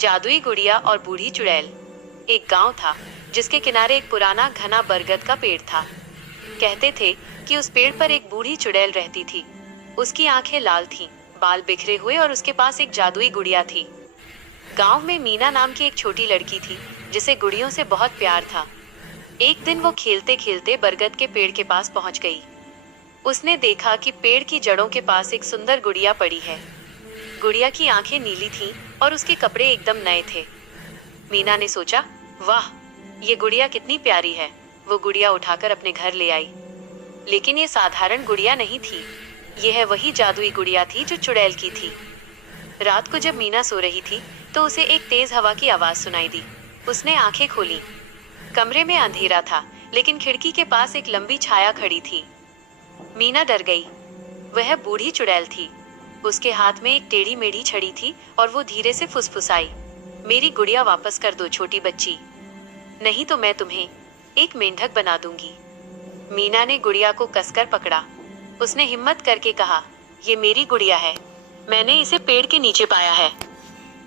जादुई गुड़िया और बूढ़ी चुड़ैल। एक गांव था जिसके किनारे एक पुराना घना बरगद का पेड़ था। कहते थे कि उस पेड़ पर एक बूढ़ी चुड़ैल रहती थी। उसकी आंखें लाल थीं, बाल बिखरे हुए और उसके पास एक जादुई गुड़िया थी। गांव में मीना नाम की एक छोटी लड़की थी जिसे गुड़ियों से बहुत प्यार था। एक दिन वो खेलते खेलते बरगद के पेड़ के पास पहुंच गई। उसने देखा कि पेड़ की जड़ों के पास एक सुंदर गुड़िया पड़ी है। गुड़िया की आंखें नीली थीं और उसके कपड़े एकदम नए थे। मीना ने सोचा, वाह, ये गुड़िया कितनी प्यारी है। वो गुड़िया उठाकर अपने घर ले आई। लेकिन ये साधारण गुड़िया नहीं थी। यह वही जादुई गुड़िया थी जो चुड़ैल की थी। रात को जब मीना सो रही थी तो उसे एक तेज हवा की आवाज सुनाई दी। उसने आंखें खोली। कमरे में अंधेरा था, लेकिन खिड़की के पास एक लंबी छाया खड़ी थी। मीना डर गई। वह बूढ़ी चुड़ैल थी। उसके हाथ में एक टेढ़ी मेढ़ी छड़ी थी और वो धीरे से फुसफुसाई, मेरी गुड़िया वापस कर दो छोटी बच्ची, नहीं तो मैं तुम्हें एक मेंढक बना दूंगी। मीना ने गुड़िया को कसकर पकड़ा। उसने हिम्मत करके कहा, ये मेरी गुड़िया है, मैंने इसे पेड़ के नीचे पाया है।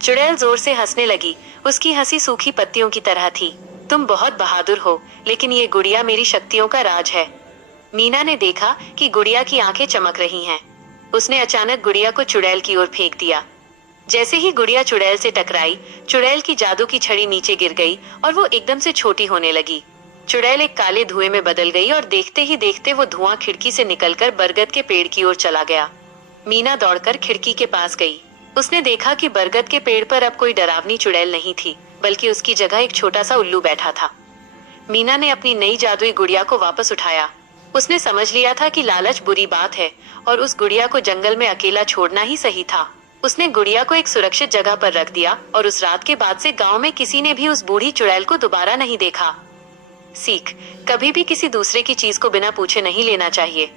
चुड़ैल जोर से हंसने लगी। उसकी हंसी सूखी पत्तियों की तरह थी। तुम बहुत बहादुर हो, लेकिन ये गुड़िया मेरी शक्तियों का राज है। मीना ने देखा कि गुड़िया की आंखें चमक रही हैं। उसने अचानक गुड़िया को चुड़ैल की ओर फेंक दिया। जैसे ही गुड़िया चुड़ैल से टकराई, चुड़ैल की जादू की छड़ी नीचे गिर गई और वो एकदम से छोटी होने लगी। चुड़ैल एक काले धुएं में बदल गई और देखते ही देखते वो धुआं खिड़की से निकलकर बरगद के पेड़ की ओर चला गया। मीना दौड़कर खिड़की के पास गई। उसने देखा कि बरगद के पेड़ पर अब कोई डरावनी चुड़ैल नहीं थी, बल्कि उसकी जगह एक छोटा सा उल्लू बैठा था। मीना ने अपनी नई जादुई गुड़िया को वापस उठाया। उसने समझ लिया था कि लालच बुरी बात है और उस गुड़िया को जंगल में अकेला छोड़ना ही सही था। उसने गुड़िया को एक सुरक्षित जगह पर रख दिया और उस रात के बाद से गांव में किसी ने भी उस बूढ़ी चुड़ैल को दोबारा नहीं देखा। सीख, कभी भी किसी दूसरे की चीज को बिना पूछे नहीं लेना चाहिए।